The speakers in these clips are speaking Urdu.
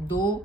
2,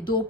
2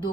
2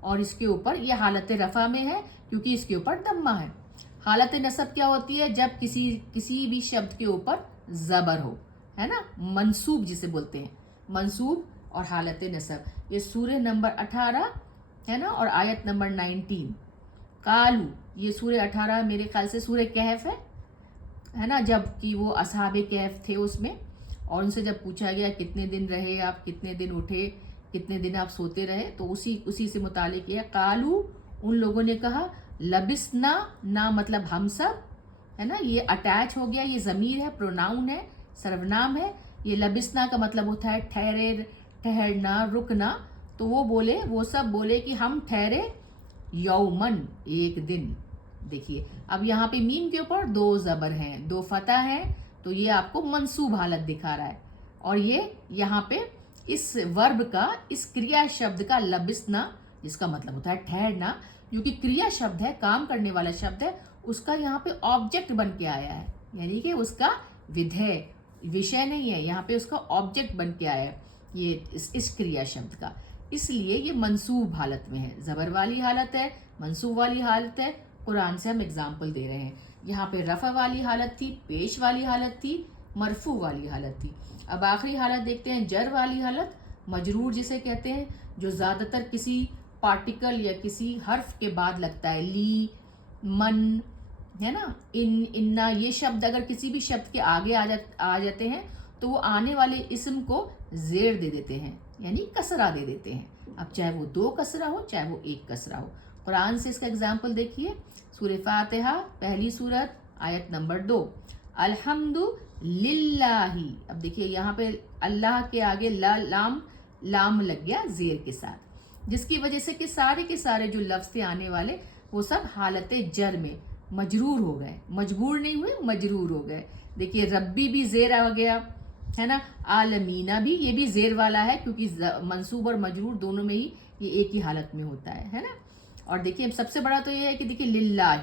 اور اس کے اوپر یہ حالت رفع میں ہے کیونکہ اس کے اوپر دمہ ہے۔ حالت نصب کیا ہوتی ہے؟ جب کسی بھی شبد کے اوپر زبر ہو، ہے نا، منصوب جسے بولتے ہیں، منصوب اور حالت نصب۔ یہ سورہ نمبر 18 ہے نا، اور آیت نمبر 19۔ قالو، یہ سورہ 18 میرے خیال سے سورہ کہف ہے نا، جب کہ وہ اصحاب کہف تھے اس میں، اور ان سے جب پوچھا گیا کتنے دن رہے آپ، کتنے دن اٹھے، کتنے دن آپ سوتے رہے، تو اسی سے متعلق ہے۔ قالو، ان لوگوں نے کہا، لبسنا، نا مطلب ہم سب، ہے نا، یہ اٹیچ ہو گیا، یہ ضمیر ہے، پروناؤن ہے، سرونام ہے۔ یہ لبسنا کا مطلب ہوتا ہے ٹھہرے، ٹھہرنا، رکنا۔ تو وہ سب بولے کہ ہم ٹھہرے یومن، ایک دن۔ دیکھیے اب یہاں پہ میم کے اوپر 2 زبر ہیں، 2 فتح ہیں، تو یہ آپ کو منصوب حالت دکھا رہا ہے۔ اور یہ یہاں پہ اس ورب کا، اس کریا شبد کا لبسنا، جس کا مطلب ہوتا ہے ٹھہرنا، جو کہ کریا شبد ہے، کام کرنے والا شبد ہے، اس کا یہاں پہ آبجیکٹ بن کے آیا ہے، یعنی کہ اس کا ودھے، وشے نہیں ہے، یہاں پہ اس کا آبجیکٹ بن کے آیا ہے یہ اس کریا شبد کا، اس لیے یہ منصوب حالت میں ہے، زبر والی حالت ہے، منصوب والی حالت ہے۔ قرآن سے ہم اگزامپل دے رہے ہیں۔ یہاں پہ رفع والی حالت تھی، پیش والی حالت تھی، مرفوع والی حالت تھی۔ اب آخری حالت دیکھتے ہیں، جر والی حالت، مجرور جسے کہتے ہیں، جو زیادہ تر کسی پارٹیکل یا کسی حرف کے بعد لگتا ہے، لی، من، ہے نا، انا، یہ شبد اگر کسی بھی شبد کے آگے آ جاتے ہیں تو وہ آنے والے اسم کو زیر دے دیتے ہیں، یعنی کسرہ دے دیتے ہیں، اب چاہے وہ 2 کسرہ ہو چاہے وہ 1 کسرہ ہو۔ قرآن سے اس کا اگزامپل دیکھیے، سورہ فاتحہ پہلی سورت آیت نمبر 2، الحمد للہ۔ اب دیکھیے یہاں پہ اللہ کے آگے لام لگ گیا زیر کے ساتھ، جس کی وجہ سے کہ سارے کے سارے جو لفظ تھے آنے والے وہ سب حالت جر میں مجرور ہو گئے، مجبور نہیں ہوئے، مجرور ہو گئے۔ دیکھیے ربی بھی زیر آ گیا، ہے نا، عالمینہ بھی، یہ بھی زیر والا ہے کیونکہ منصوب اور مجرور دونوں میں ہی یہ ایک ہی حالت میں ہوتا ہے نا۔ اور دیکھیے سب سے بڑا تو یہ ہے کہ دیکھیے للہ،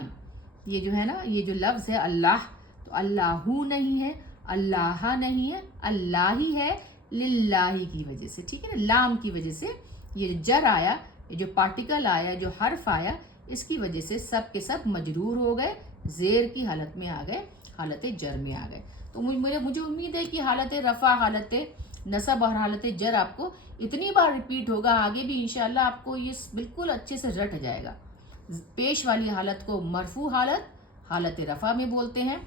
یہ جو ہے نا، یہ جو لفظ ہے اللہ، تو اللہ نہیں ہے، اللہ نہیں ہے، اللہ ہی ہے، للہ کی وجہ سے، ٹھیک ہے نا، لام کی وجہ سے یہ جو جر آیا، یہ جو پارٹیکل آیا، جو حرف آیا، اس کی وجہ سے سب کے سب مجرور ہو گئے، زیر کی حالت میں آ گئے، حالت جر میں آ گئے۔ تو مجھے امید ہے کہ حالت رفع، حالت نصب اور حالت جر آپ کو اتنی بار ریپیٹ ہوگا، آگے بھی انشاءاللہ آپ کو یہ بالکل اچھے سے رٹ جائے گا۔ پیش والی حالت کو مرفوع حالت رفع میں بولتے ہیں،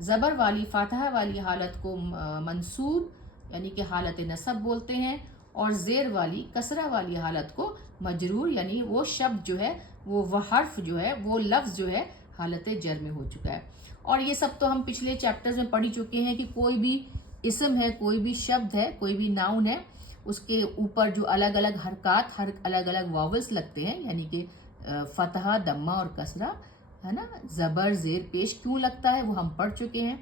زبر والی، فاتحہ والی حالت کو منصوب یعنی کہ حالت نصب بولتے ہیں، اور زیر والی، کسرہ والی حالت کو مجرور، یعنی وہ شبد جو ہے، وہ حرف جو ہے، وہ لفظ جو ہے حالت جر میں ہو چکا ہے۔ اور یہ سب تو ہم پچھلے چیپٹرز میں پڑھ ہی چکے ہیں کہ کوئی بھی اسم ہے، کوئی بھی شبد ہے، کوئی بھی ناؤن ہے، اس کے اوپر جو الگ الگ حرکات، الگ الگ واولز لگتے ہیں، یعنی کہ فتحہ، دمہ اور کسرہ، ہے نا، زبر، زیر، پیش کیوں لگتا ہے وہ ہم پڑھ چکے ہیں،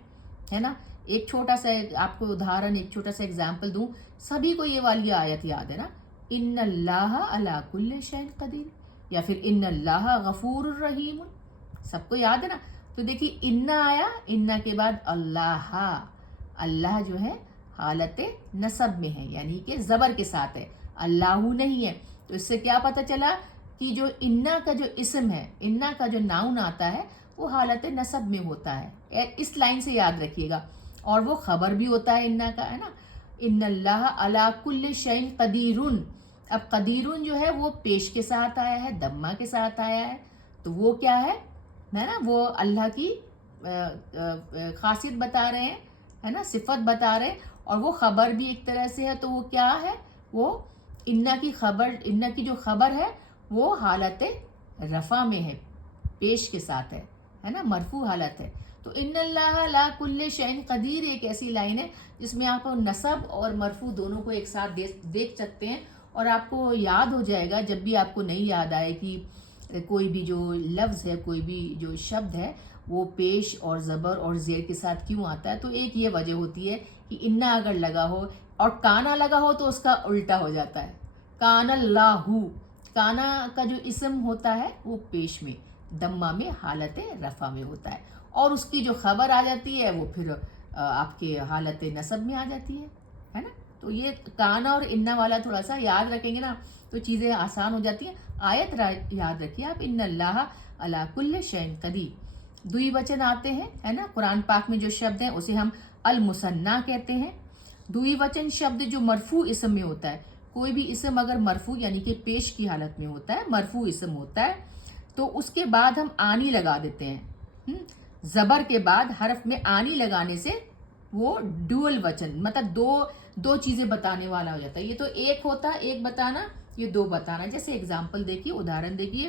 ہے نا۔ ایک چھوٹا سا آپ کو ادھارن، ایک چھوٹا سا اگزامپل دوں، سبھی کو یہ والی آیت یاد ہے نا، ان اللہ علی کل شیء قدیر، یا پھر ان اللہ غفور الرحیم، سب کو یاد ہے نا۔ تو دیکھیے انا آیا، انا کے بعد اللہ، اللہ جو ہے حالت نصب میں ہے، یعنی کہ زبر کے ساتھ ہے، اللہ نہیں ہے۔ تو اس سے کیا پتہ چلا کہ جو انا کا جو اسم ہے، انا کا جو ناؤن آتا ہے وہ حالت نصب میں ہوتا ہے، اس لائن سے یاد رکھیے گا۔ اور وہ خبر بھی ہوتا ہے انا کا، ہے نا، ان اللہ علی کل شیء قدیر۔ اب قدیر جو ہے وہ پیش کے ساتھ آیا ہے، دمہ کے ساتھ آیا ہے، تو وہ کیا ہے نا، وہ اللہ کی خاصیت بتا رہے ہیں، ہے نا، صفت بتا رہے ہیں، اور وہ خبر بھی ایک طرح سے ہے، تو وہ کیا ہے، وہ انا کی خبر، انا کی جو خبر ہے وہ حالت رفع میں ہے، پیش کے ساتھ ہے نا، مرفوع حالت ہے۔ تو ان اللہ لا کل شیء قدیر ایک ایسی لائن ہے جس میں آپ نصب اور مرفوع دونوں کو ایک ساتھ دیکھ سکتے ہیں، اور آپ کو یاد ہو جائے گا جب بھی آپ کو نہیں یاد آئے کہ کوئی بھی جو لفظ ہے، کوئی بھی جو شبد ہے وہ پیش اور زبر اور زیر کے ساتھ کیوں آتا ہے، تو ایک یہ وجہ ہوتی ہے کہ انا اگر لگا ہو اور کانا لگا ہو تو اس کا الٹا ہو جاتا ہے، کان اللہ، کانا کا جو اسم ہوتا ہے وہ پیش میں، دمہ میں، حالت رفع میں ہوتا ہے، اور اس کی جو خبر آ جاتی ہے وہ پھر آپ کے حالت نصب میں آ جاتی ہے نا۔ تو یہ کانا اور انا والا تھوڑا سا یاد رکھیں گے نا تو چیزیں آسان ہو جاتی ہیں. آیت یاد رکھیے آپ, ان اللہ علی کل شیء قدیر. دوئی وچن آتے ہیں, ہے نا, قرآن پاک میں جو شبد ہیں اسے ہم المثنیٰ کہتے ہیں. دوئی وچن شبد جو مرفوع اسم میں ہوتا ہے, کوئی بھی اسم اگر مرفوع یعنی کہ پیش کی حالت میں ہوتا ہے, مرفوع اسم ہوتا ہے, تو اس کے بعد ہم آنی لگا دیتے ہیں. زبر کے بعد حرف میں آنی لگانے سے وہ ڈوئل وچن, مطلب دو چیزیں بتانے والا ہو جاتا ہے. یہ تو ایک ہوتا ہے, ایک بتانا, یہ دو بتانا. جیسے اگزامپل دیکھیے, ادھارن دیکھیے,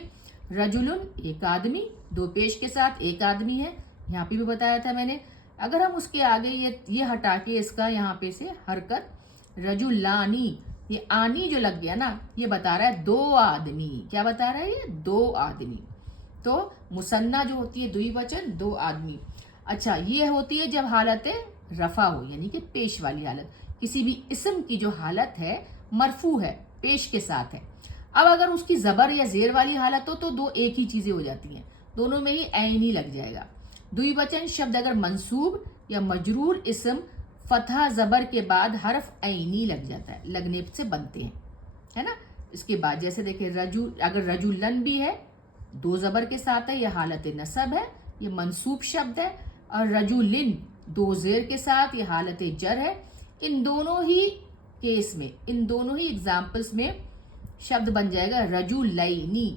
رجلن ایک آدمی, دو پیش کے ساتھ ایک آدمی ہے, یہاں پہ بھی بتایا تھا میں نے. اگر ہم اس کے آگے یہ ہٹا کے اس کا یہاں پہ سے حرکت, رجلانی, یہ آنی جو لگ گیا نا, یہ بتا رہا ہے دو آدمی. کیا بتا رہا ہے یہ؟ دو آدمی. تو مثنیٰ جو ہوتی ہے دوئی وچن, دو آدمی. اچھا, یہ ہوتی ہے جب حالت رفع ہو یعنی کہ پیش والی حالت. کسی بھی اسم کی جو حالت ہے مرفوع ہے, پیش کے ساتھ ہے. اب اگر اس کی زبر یا زیر والی حالت ہو تو دو ایک ہی چیزیں ہو جاتی ہیں, دونوں میں ہی عین ہی لگ جائے گا. دوئی وچن شبد اگر منصوب یا مجرور اسم فتحہ زبر کے بعد حرف عینی لگ جاتا ہے, لگنے سے بنتے ہیں, ہے نا. اس کے بعد جیسے دیکھیں اگر رجلن بھی ہے, دو زبر کے ساتھ ہے, یہ حالت نصب ہے, یہ منصوب شبد ہے. اور رجلن دو زیر کے ساتھ, یہ حالت جر ہے. ان دونوں ہی کیس میں, ان دونوں ہی اگزامپلس میں شبد بن جائے گا رجلینی.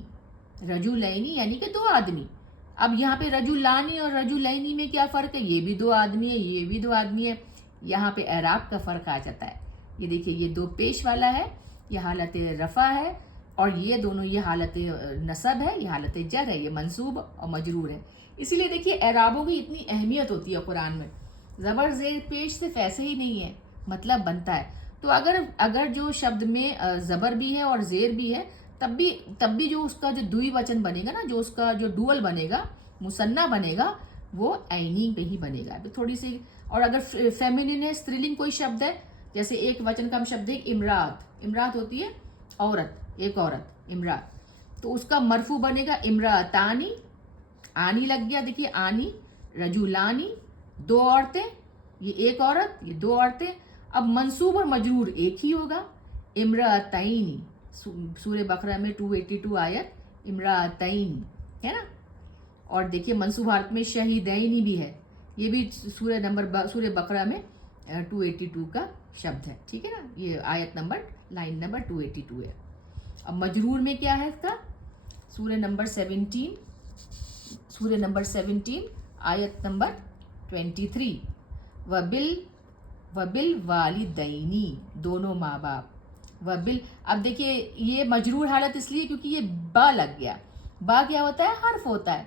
رجلینی یعنی کہ دو آدمی. اب یہاں پہ رجلانی اور رجلینی میں کیا فرق ہے؟ یہ بھی دو آدمی ہے, یہ بھی دو آدمی ہے. یہاں پہ اعراب کا فرق آ جاتا ہے. یہ دیکھیے, یہ دو پیش والا ہے, یہ حالت رفع ہے, اور یہ دونوں, یہ حالت نصب ہے, یہ حالت جر ہے, یہ منصوب اور مجرور ہے. اسی لیے دیکھیے اعرابوں کی اتنی اہمیت ہوتی ہے قرآن میں. زبر زیر پیش صرف ایسے ہی نہیں ہے, مطلب بنتا ہے. تو اگر جو شبد میں زبر بھی ہے اور زیر بھی ہے, تب بھی جو اس کا جو دوئی وچن بنے گا نا, جو اس کا جو ڈوئل بنے گا, مثنیٰ بنے گا, وہ عینی پہ ہی بنے گا. تو تھوڑی سی, اور اگر فیمینن ہے, استریلنگ کوئی شبد ہے, جیسے ایک وچن کا ہم شبد ہے امرات. امرات ہوتی ہے عورت, ایک عورت, امرات. تو اس کا مرفوع بنے گا امراتانی, آنی لگ گیا, دیکھیے آنی. رجولانی دو عورتیں, یہ ایک عورت, یہ دو عورتیں. اب منصوب اور مجرور ایک ہی ہوگا, امراتینی. سورہ بقرہ میں 282 آیت, امراتینی, ہے نا. اور دیکھیے منصوب حالت میں شہیدینی بھی ہے, یہ بھی سورہ بقرہ میں 282 کا شبد ہے, ٹھیک ہے نا. یہ آیت نمبر, لائن نمبر 282 ہے. اب مجرور میں کیا ہے اس کا؟ سورہ نمبر 17 آیت نمبر 23, وبل والدینی, دونوں ماں باپ. اب دیکھیے یہ مجرور حالت اس لیے کیونکہ یہ با لگ گیا. با کیا ہوتا ہے؟ حرف ہوتا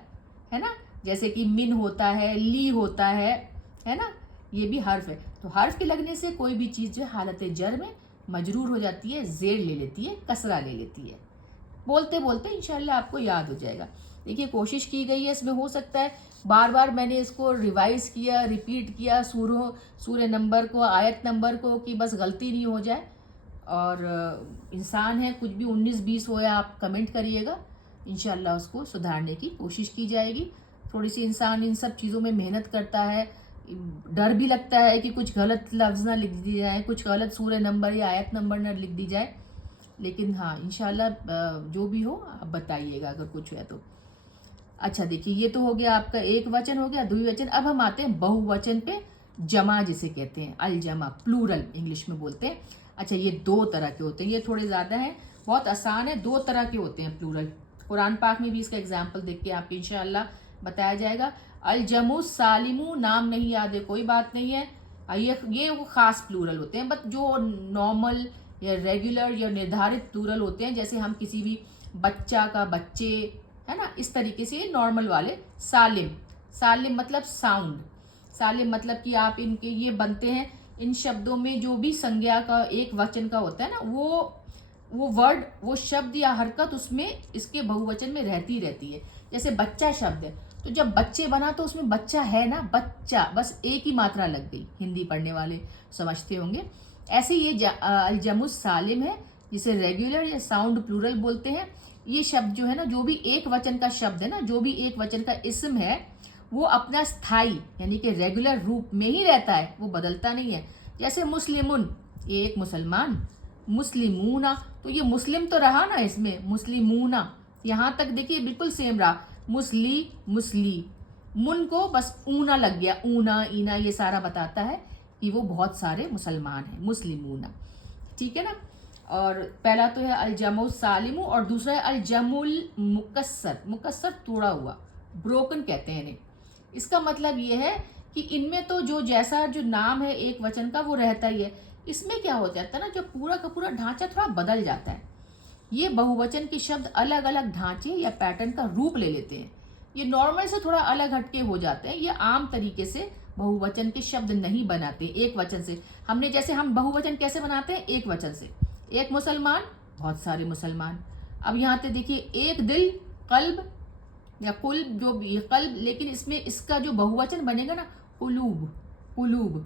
ہے نا. جیسے کہ من ہوتا ہے, لی ہوتا ہے نا, یہ بھی حرف ہے. تو حرف کے لگنے سے کوئی بھی چیز جو ہے حالت جر میں مجرور ہو جاتی ہے, زیر لے لیتی ہے, کسرہ لے لیتی ہے. بولتے بولتے انشاءاللہ آپ کو یاد ہو جائے گا. دیکھیے کوشش کی گئی ہے, اس میں ہو سکتا ہے بار بار میں نے اس کو ریوائز کیا, ریپیٹ کیا سورہ نمبر کو, آیت نمبر کو, کہ بس غلطی نہیں ہو جائے. اور انسان ہے, کچھ بھی 19-20 ہو یا آپ کمنٹ کریے گا, انشاءاللہ اس کو سدھارنے کی کوشش کی جائے گی. تھوڑی سی انسان ان سب چیزوں میں محنت کرتا ہے, ڈر بھی لگتا ہے کہ کچھ غلط لفظ نہ لکھ دی جائے, کچھ غلط سورہ نمبر یا آیت نمبر نہ لکھ دی جائے. لیکن ہاں انشاءاللہ جو بھی ہو آپ بتائیے گا اگر کچھ ہے تو. اچھا دیکھیے یہ تو ہو گیا آپ کا ایک وچن ہو گیا, دوئی وچن. اب ہم آتے ہیں بہو وچن پہ, جمع جسے کہتے ہیں, الجمع, پلورل انگلش میں بولتے ہیں. اچھا یہ دو طرح کے ہوتے ہیں, یہ تھوڑے زیادہ ہیں, بہت آسان ہے. دو طرح کے ہوتے ہیں پلورل. قرآن پاک میں بھی اس کا اگزامپل دیکھ کے آپ کو انشاءاللہ بتایا جائے گا. الجمع السالم, نام نہیں یاد ہے کوئی بات نہیں ہے, یہ خاص پلورل ہوتے ہیں. بٹ جو نارمل یا ریگولر یا نردھارت پلورل ہوتے ہیں, جیسے ہم کسی بھی بچہ کا بچے, ہے نا, اس طریقے سے یہ نارمل والے. سالم مطلب ساؤنڈ, سالم مطلب کہ آپ ان کے یہ بنتے ہیں. ان شبدوں میں جو بھی سنگیا کا ایک وچن کا ہوتا ہے نا, وہ ورڈ, وہ شبد یا حرکت اس میں اس کے بہو وچن میں رہتی ہے. جیسے بچہ شبد ہے, تو جب بچے بنا تو اس میں بچہ ہے نا, بچہ, بس ایک ہی ماترا لگ گئی. ہندی پڑھنے والے سمجھتے ہوں گے. ایسے یہ الجمع السالم ہے, جسے ریگولر یا ساؤنڈ پلورل بولتے ہیں. یہ شبد جو ہے نا, جو بھی ایک وچن کا شبد ہے نا, جو بھی ایک وچن کا اسم ہے, وہ اپنا استھائی یعنی کہ ریگولر روپ میں ہی رہتا ہے, وہ بدلتا نہیں ہے. جیسے مسلمن, ایک مسلمان، مسلمونا تو یہ مسلم تو رہا نا اس میں، مسلمونا یہاں تک دیکھیے بالکل سیم رہا، مسلی من کو بس اونا لگ گیا، اونا اینا یہ سارا بتاتا ہے کہ وہ بہت سارے مسلمان ہیں، مسلمونا، ٹھیک ہے نا. اور پہلا تو ہے الجمع السالم اور دوسرا ہے الجمع المکسر، مکسر توڑا ہوا، بروکن کہتے ہیں انہیں. اس کا مطلب یہ ہے کہ ان میں تو جو جیسا جو نام ہے ایک وچن کا وہ رہتا ہی ہے، اس میں کیا ہو جاتا ہے نا جو پورا کا پورا ڈھانچہ تھوڑا بدل جاتا ہے. یہ بہووچن کے شبد الگ الگ ڈھانچے یا پیٹرن کا روپ لے لیتے ہیں، یہ نارمل سے تھوڑا الگ ہٹ کے ہو جاتے ہیں. یہ عام طریقے سے بہووچن کے شبد نہیں بناتے ایک وچن سے. ہم نے جیسے ہم بہووچن کیسے بناتے ہیں؟ ایک وچن سے، ایک مسلمان بہت سارے مسلمان. اب یہاں پہ دیکھیے ایک دل، قلب یا قلب، جو بھی قلب، لیکن اس میں اس کا جو بہووچن بنے گا نا قلوب، قلوب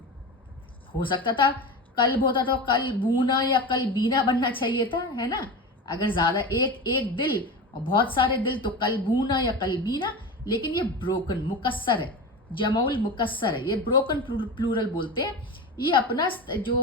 ہو سکتا تھا قلب ہوتا تو قلبونا یا قلبینا بننا چاہیے تھا، ہے نا. اگر زیادہ ایک دل اور بہت سارے دل تو قلبونا یا قلبینا، لیکن یہ بروکن مکسر ہے، جمع المکسر ہے، یہ بروکن پلورل بولتے ہیں. یہ اپنا جو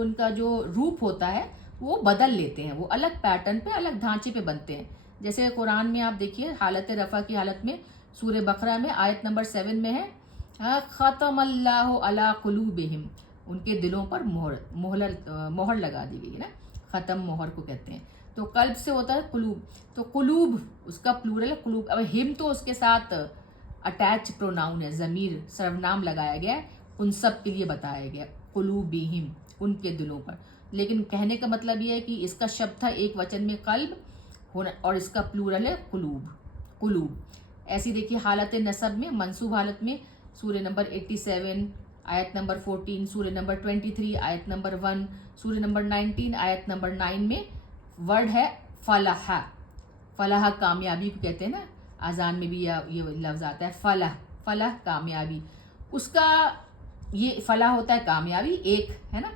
ان کا جو روپ ہوتا ہے وہ بدل لیتے ہیں، وہ الگ پیٹرن پہ الگ ڈھانچے پہ بنتے ہیں. جیسے قرآن میں آپ دیکھیے حالت رفع کی حالت میں سورہ بقرہ میں آیت نمبر 7 میں ہے ختم اللہ علی قلوبہم، ان کے دلوں پر مہر لگا دی گئی ہے نا، ختم مہر کو کہتے ہیں. تو قلب سے ہوتا ہے قلوب، تو قلوب اس کا پلورل ہے قلوب. اب ہم تو اس کے ساتھ اٹیچ پروناؤن ہے، ضمیر سرونام لگایا گیا ہے، ان سب کے لیے بتایا گیا قلوبہم، ان کے دلوں پر. لیکن کہنے کا مطلب یہ ہے کہ اس کا شبد تھا ایک وچن میں قلب ہونا، اور اس کا پلورل ہے قلوب، قلوب. ایسی دیکھیے حالت نصب میں، منصوب حالت میں سورہ نمبر 87 آیت نمبر 14، سورہ نمبر 23 آیت نمبر 1، سورہ نمبر 19 آیت نمبر 9 میں ورڈ ہے فلاح. فلاح کامیابی کو کہتے ہیں نا، اذان میں بھی یہ لفظ آتا ہے فلاح، فلاح کامیابی. اس کا یہ فلاح ہوتا ہے کامیابی ایک، ہے نا.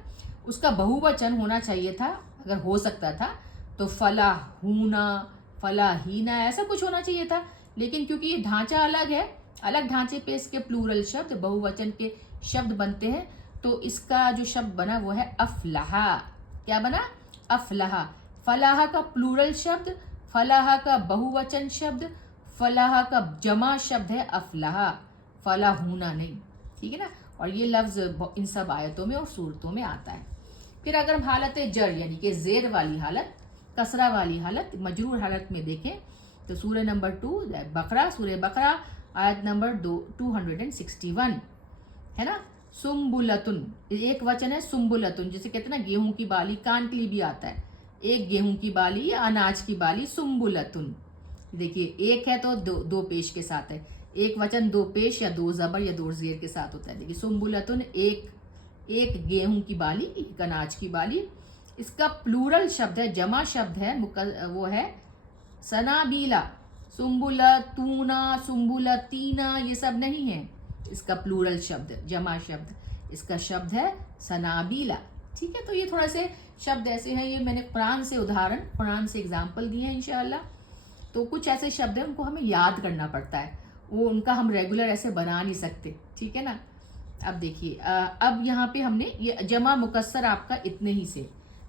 اس کا بہووچن ہونا چاہیے تھا، اگر ہو سکتا تھا تو فلاح ہونا، فلاحینا ایسا کچھ ہونا چاہیے تھا. لیکن کیونکہ یہ ڈھانچہ الگ ہے، الگ ڈھانچے پہ اس کے پلورل شبد بہووچن کے شبد بنتے ہیں، تو اس کا جو شبد بنا وہ ہے افلاح. کیا بنا؟ افلاح. فلاح کا پلورل شبد، فلاح کا بہووچن شبد، فلاح کا جمع شبد ہے افلاح، فلاح ہونا نہیں، ٹھیک ہے نا. اور یہ لفظ ان سب آیتوں میں اور صورتوں میں آتا ہے. پھر اگر ہم حالت جر یعنی کہ زیر والی حالت، کسرہ والی حالت، مجرور حالت میں دیکھیں تو سورہ نمبر 2 بقرہ، سورہ بقرہ آیت نمبر 261 ہے نا. سنبلتن ایک وچن ہے، سنبلتن جسے کہتے ہیں نا گیہوں کی بالی، کان کے لیے بھی آتا ہے، ایک گیہوں کی بالی یا اناج کی بالی، سنبلتن. دیکھیے ایک ہے تو دو پیش کے ساتھ ہے، ایک وچن دو پیش یا دو زبر یا دو زیر کے ساتھ ہوتا ہے. دیکھیے سنبلتن ایک گیہوں کی بالی، ایک اناج کی بالی. اس کا پلورل شبد ہے، جمع شبد ہے، وہ ہے سنابیلا. سنبلتونا، سنبلتینا یہ سب نہیں ہے، اس کا پلورل شبد جمع شبد، اس کا شبد ہے سنابیلا. ٹھیک ہے، تو یہ تھوڑا سے شبد ایسے ہیں، یہ میں نے قرآن سے قرآن سے اگزامپل دیے ہیں انشاءاللہ. تو کچھ ایسے شبد ہیں ان کو ہمیں یاد کرنا پڑتا ہے، وہ ان کا ہم ریگولر ایسے بنا نہیں سکتے، ٹھیک ہے نا. اب دیکھیے اب یہاں پہ ہم نے یہ جمع مکسر آپ کا اتنے ہی سے،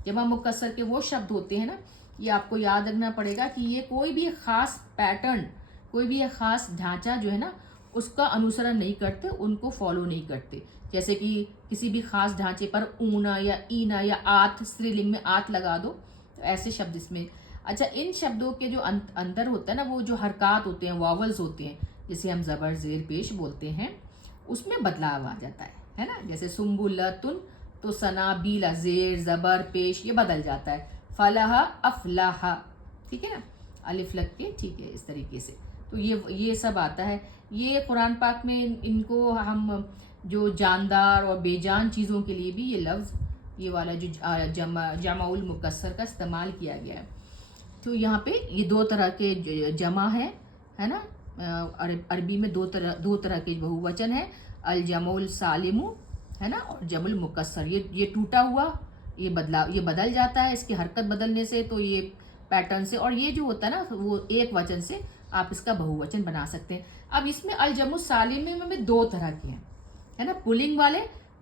جمع مکسر کے وہ شبد ہوتے ہیں نا، یہ آپ کو یاد رکھنا پڑے گا کہ یہ کوئی بھی خاص پیٹرن، کوئی بھی خاص ڈھانچہ جو ہے نا اس کا انوسرن نہیں کرتے، ان کو فالو نہیں کرتے. جیسے کہ کسی بھی خاص ڈھانچے پر اونا یا اینا یا آت، استری لنگ میں آت لگا دو، تو ایسے شبد اس میں. اچھا ان شبدوں کے جو اندر ہوتا ہے نا وہ جو حرکات ہوتے ہیں، واولز ہوتے ہیں، جسے ہم زبر زیر پیش بولتے ہیں، اس میں بدلاؤ آ جاتا ہے نا. جیسے سنبلتن تو سنابیلا، زیر زبر پیش یہ بدل جاتا ہے. فلاح افلاح، ٹھیک ہے نا، الف لگ کے، ٹھیک ہے اس طریقے سے. تو یہ سب آتا ہے. یہ قرآن پاک میں ان کو ہم جو جاندار اور بے جان چیزوں کے لیے بھی یہ لفظ، یہ والا جو جمع المکسر کا استعمال کیا گیا ہے. تو یہاں پہ یہ دو طرح کے جمع ہے نا. عربی میں دو طرح کے بہووچن ہے، الجمع السالم ہے نا، اور جمع المکسر. یہ ٹوٹا ہوا، یہ بدل جاتا ہے اس کی حرکت بدلنے سے، تو یہ پیٹرن سے. اور یہ جو ہوتا ہے نا وہ ایک وچن سے آپ اس کا بہووچن بنا سکتے ہیں. اب اس میں الجمع السالم میں دو طرح کے ہیں، ہے نا. پلنگ والے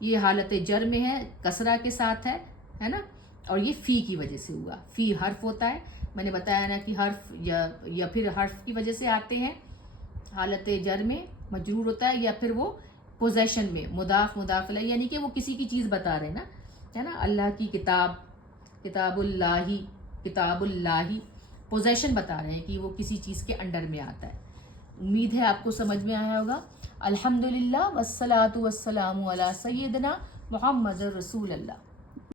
یہ حالت جر میں ہے، کسرہ کے ساتھ ہے نا، اور یہ فی کی وجہ سے ہوا. فی حرف ہوتا ہے، میں نے بتایا نا کہ حرف یا پھر حرف کی وجہ سے آتے ہیں حالت جر میں، مجرور ہوتا ہے، یا پھر وہ پوزیشن میں مضاف مضاف الیہ، یعنی کہ وہ کسی کی چیز بتا رہے ہیں نا، ہے نا. اللہ کی کتاب، کتاب اللہ پوزیشن بتا رہے ہیں کہ وہ کسی چیز کے انڈر میں آتا ہے. امید ہے آپ کو سمجھ میں آیا ہوگا. الحمدللہ والصلاۃ والسلام علی سیدنا محمد رسول اللہ.